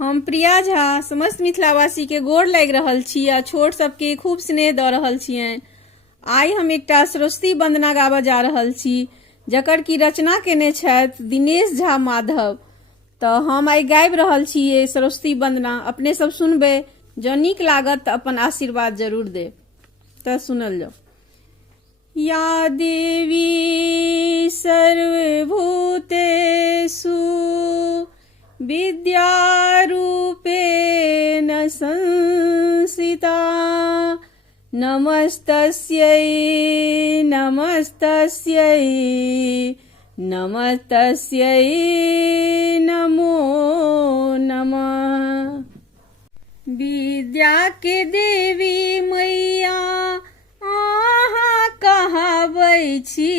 हम प्रिया झा समस्त मिथिलावासी के गोर लागि रहल छी आ छोट सबके खूब स्नेह दऽ रहल छियनि। आइ हम एकटा सरस्वती वंदना गाबऽ जा रहल छी जकर की रचना केने छथि दिनेश झा माधव। तऽ हम आइ गाबि रहल छी ये सरस्वती वंदना, अपने सब सुनबै। जँ नीक लागत तऽ अपन आशीर्वाद जरूर देब। तऽ सुनल जाओ। या देवी सर्वभूतेषु विद्यारूपेण संस्थिता नमस्तस्यै नमस्तस्यै नमस्तस्यै नमो नमः। विद्या के देवी मैया अहाँ कहाबै छी,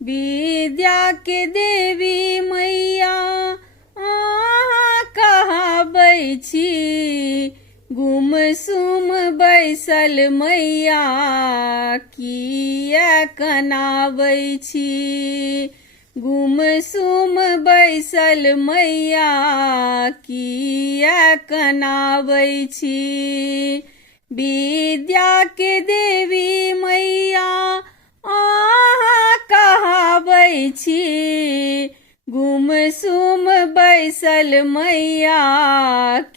विद्या के देवी मैया अहाँ कहाबै छी। गुमसुम बैसल मैया किया कनाबै छी, गुमसुम बैसल मैया किया कनाबै छी। विद्या के देवी मैया अहाँ कहाबै छी, गुमसुम बैसल मैया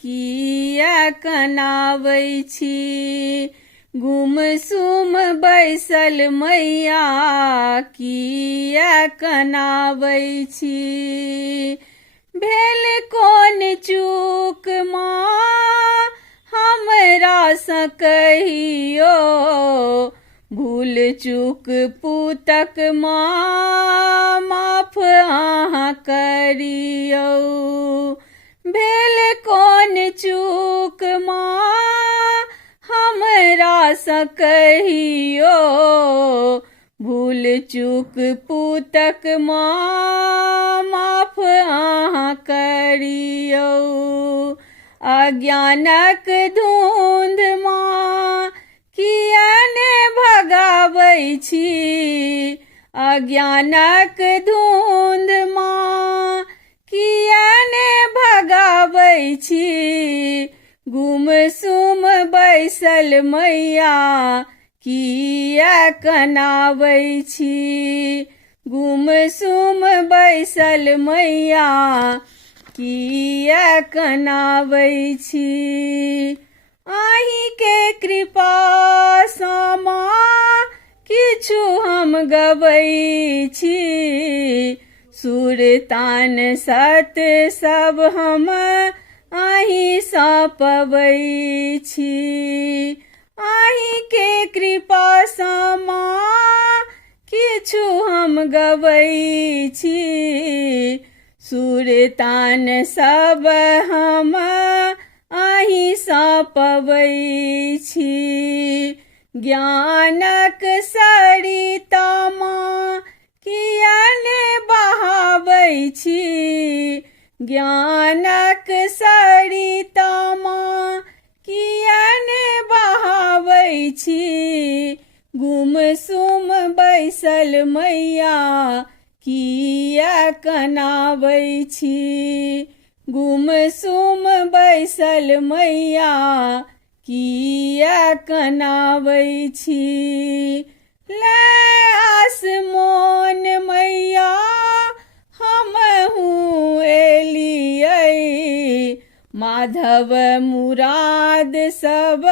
किया कनाबै छी, गुमसुम बैसल मैया किया कनाबै छी। भेल कोन चूक माँ हमरा सँ कहियो, भूल चूक पूतक माँ माफ अहाँ करियौ। भेल कोन चूक माँ हमरा सँ कहियो, भूल चूक पूतक माँ माफ अहाँ करियौ। अज्ञानक धुंध माँ किया ने भगाबै छी, अज्ञानक धुंध माँ किया ने भगाबै छी। गुमसुम बैसल मैया किया कनाबै छी, गुमसुम बैसल मैया किया कनाबै छी। अहीं के कृपा सँ माँ किछु हम गबै छी, सुर तान सत सब हम अहीं सँ पबै छी। अहीं के कृपा सँ माँ किछु हम गबै छी, सुर तान सब हम अहीं सँ पबै छी। ज्ञानक सरिता माँ किया ने बहाबै छी, ज्ञानक सरिता माँ किया ने बहाबै छी। गुमसुम बैसल मैया किया कनाबै छी, गुमसुम बैसल मैया किया कनाबै छी। ले आस मोन मैया हमहूँ एलियै, माधव मुराद सब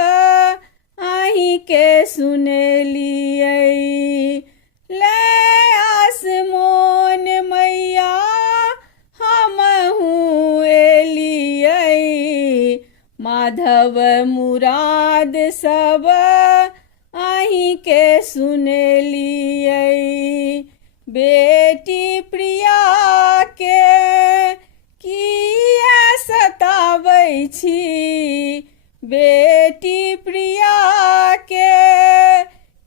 अहीं के सुनेलियै। ले आस मोन मैया हमहूँ एलियै, माधव मुराद सब अहीं के सुनेलियै। बेटी प्रिया के किया सताबै छी, बेटी प्रिया के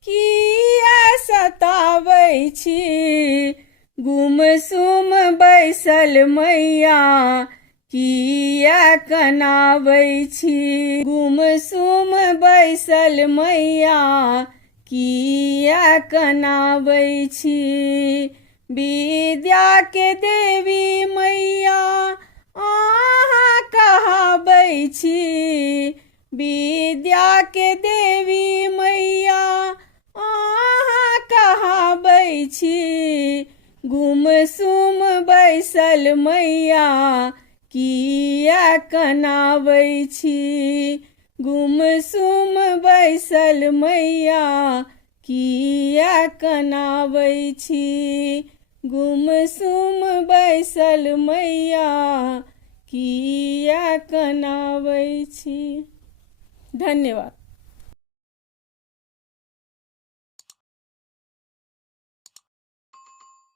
किया सताबै छी। गुमसुम बैसल मैया किया कनाबै छी, गुमसुम बैसल मैया किया कनाबै छी। विद्या के देवी मैया अहाँ छी। विद्या के देवी मैया अहाँ कहाबै छी। गुमसुम बैसल मैया किया कनाबै छी। गुमसुम बैसल मैया किया कनाबै छी। गुमसुम बैसल मैया किया कनाबै छी। धन्यवाद।